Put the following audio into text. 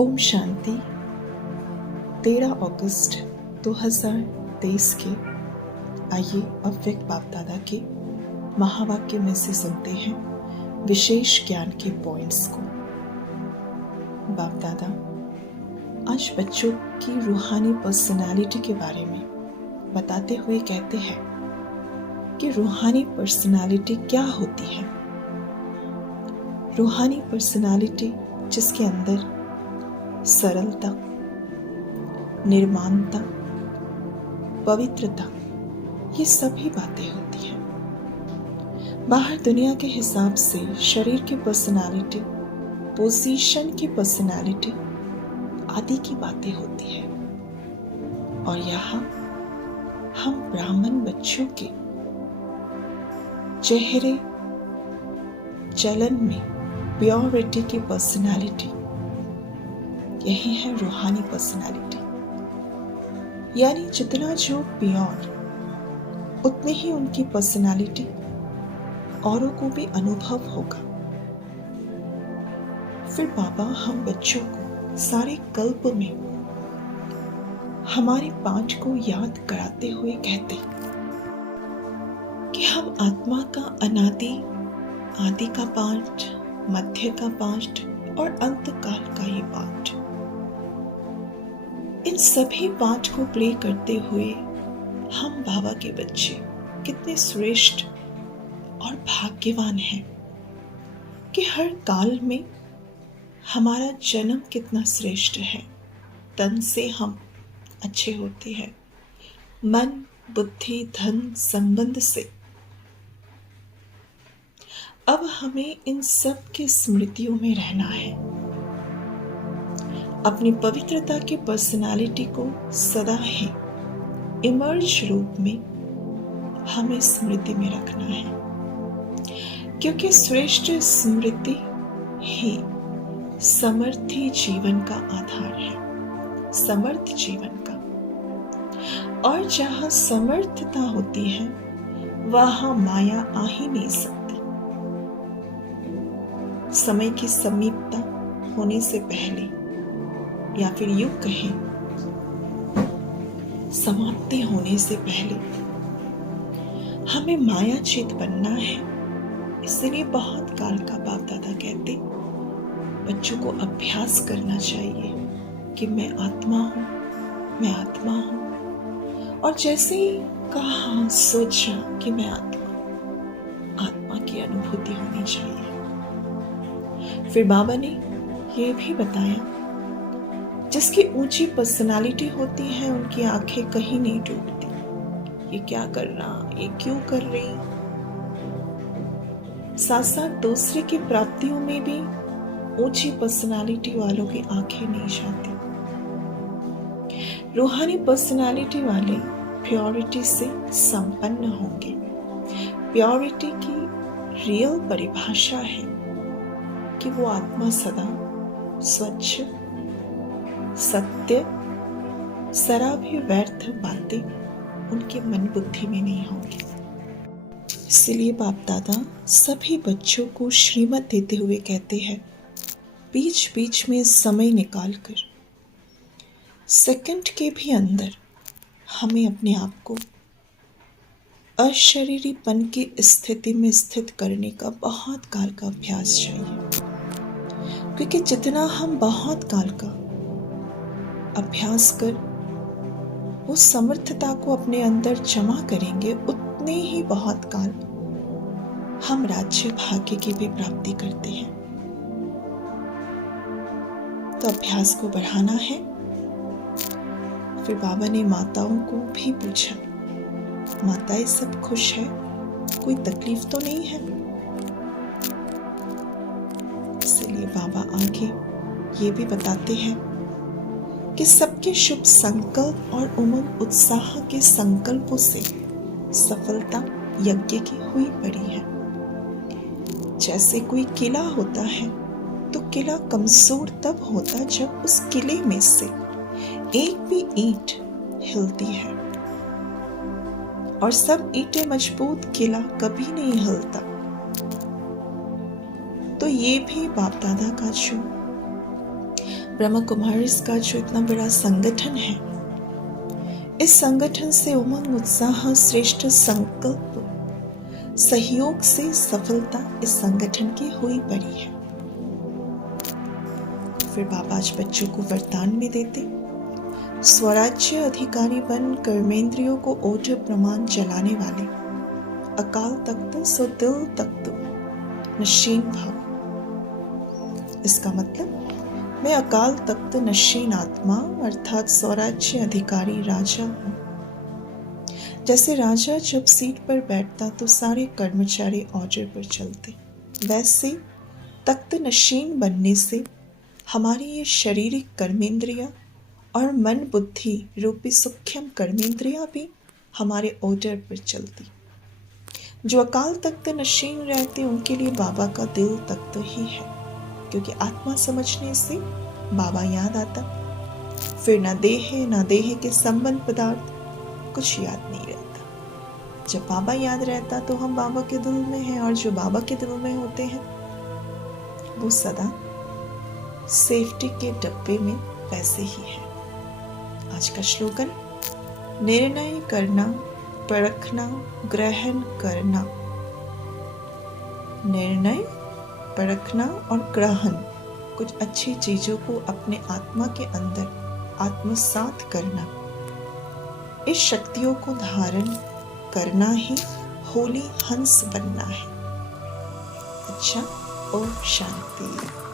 ओम शांति। 13 अगस्त 2023 के आइए अव्यक्त बाप दादा के महावाक्य में से सुनते हैं विशेष ज्ञान के पॉइंट्स को। बाप दादा आज बच्चों की रूहानी पर्सनालिटी के बारे में बताते हुए कहते हैं कि रूहानी पर्सनालिटी क्या होती है। रूहानी पर्सनालिटी जिसके अंदर सरलता, निर्माणता, पवित्रता, ये सभी बातें होती हैं। बाहर दुनिया के हिसाब से शरीर की पर्सनालिटी, पोजीशन की पर्सनालिटी आदि की बातें होती है, और यहाँ हम ब्राह्मण बच्चों के चेहरे चलन में प्योरिटी की पर्सनालिटी, यही है रूहानी पर्सनालिटी। यानी जितना जो प्योर उतनी ही उनकी पर्सनालिटी औरों को भी अनुभव होगा। फिर बाबा हम बच्चों को सारे कल्प में हमारे पाठ को याद कराते हुए कहते कि हम आत्मा का अनादि, आदि का पाठ, मध्य का पाठ और अंत काल का ये पाठ, इन सभी पाठ को प्ले करते हुए हम बाबा के बच्चे कितने श्रेष्ठ और भाग्यवान हैं कि हर काल में हमारा जन्म कितना श्रेष्ठ है। तन से हम अच्छे होते हैं, मन, बुद्धि, धन, संबंध से। अब हमें इन सब की स्मृतियों में रहना है। अपनी पवित्रता की पर्सनालिटी को सदा ही इमर्ज रूप में हमें स्मृति में रखना है, क्योंकि श्रेष्ठ स्मृति ही समर्थी जीवन का आधार है, समर्थ जीवन का। और जहां समर्थता होती है वहां माया आ ही नहीं सकती। समय की समीपता होने से पहले, या फिर यूं कहें समाप्ति होने से पहले, हमें मायाचित बनना है। इसलिए बहुत काल का बाप दादा कहते बच्चों को अभ्यास करना चाहिए कि मैं आत्मा हूं, मैं आत्मा हूं। और जैसे ही कहा, सोचा कि मैं आत्मा की अनुभूति होनी चाहिए। फिर बाबा ने ये भी बताया जिसकी ऊंची पर्सनालिटी होती है उनकी आंखें कहीं नहीं डूबती। ये क्या कर रहा, ये क्यों कर रही। साथ साथ दूसरे की प्राप्तियों में भी ऊंची पर्सनालिटी वालों की आंखें नहीं जाती। रूहानी पर्सनालिटी वाले प्योरिटी से संपन्न होंगे। प्योरिटी की रियल परिभाषा है कि वो आत्मा सदा स्वच्छ, सत्य, सरा भी व्यर्थ बातें उनके मन बुद्धि में नहीं होंगी। इसलिए बाप दादा सभी बच्चों को श्रीमत देते हुए कहते हैं, बीच बीच में समय निकालकर सेकंड के भी अंदर हमें अपने आप को अशरीरीपन की स्थिति में स्थित करने का बहुत काल का अभ्यास चाहिए। क्योंकि जितना हम बहुत काल का अभ्यास कर उस समर्थता को अपने अंदर जमा करेंगे, उतने ही बहुत काल हम राज्य भाग्य की भी प्राप्ति करते हैं। तो अभ्यास को बढ़ाना है। फिर बाबा ने माताओं को भी पूछा, माताएं सब खुश है, कोई तकलीफ तो नहीं है। इसलिए बाबा आगे ये भी बताते हैं कि सबके शुभ संकल्प और उमंग उत्साह के संकल्पों से सफलता यज्ञ की हुई पड़ी है। जैसे कोई किला होता है तो किला कमजोर तब होता जब उस किले में से एक भी ईंट हिलती है, और सब ईंटें मजबूत किला कभी नहीं हिलता। तो ये भी बाप दादा का जो ब्रह्मा कुमारीज का जो इतना बड़ा संगठन है, इस संगठन से उमंग, उत्साह, श्रेष्ठ संकल्प, सहयोग से सफलता इस संगठन की हुई पड़ी है। फिर बाबा आज बच्चों को वरदान में देते, स्वराज्य अधिकारी बन कर्मेंद्रियों को ओज प्रमाण चलाने वाले, अकाल तख्त सो दिल तख्त नशीन भव। इसका मतलब मैं अकाल तख्त नशीन आत्मा अर्थात स्वराज्य अधिकारी राजा हूं। जैसे राजा जब सीट पर बैठता तो सारे कर्मचारी ऑर्डर पर चलते, वैसे तख्त नशीन बनने से हमारी ये शारीरिक कर्मेंद्रियां और मन बुद्धि रूपी सूक्ष्म कर्मेंद्रियां भी हमारे ऑर्डर पर चलती। जो अकाल तख्त नशीन रहते उनके लिए बाबा का दिल तख्त ही है, क्योंकि आत्मा समझने से बाबा याद आता। फिर ना देह के संबंध पदार्थ कुछ याद नहीं रहता। जब बाबा याद रहता तो हम बाबा के दिल में हैं, और जो बाबा के दिल में होते हैं वो सदा सेफ्टी के डब्बे में वैसे ही है। आज का श्लोगन, निर्णय करना, परखना, ग्रहण करना। निर्णय, परखना और ग्रहण, कुछ अच्छी चीजों को अपने आत्मा के अंदर आत्मसात करना, इस शक्तियों को धारण करना ही होली हंस बनना है। अच्छा, ओम शांति।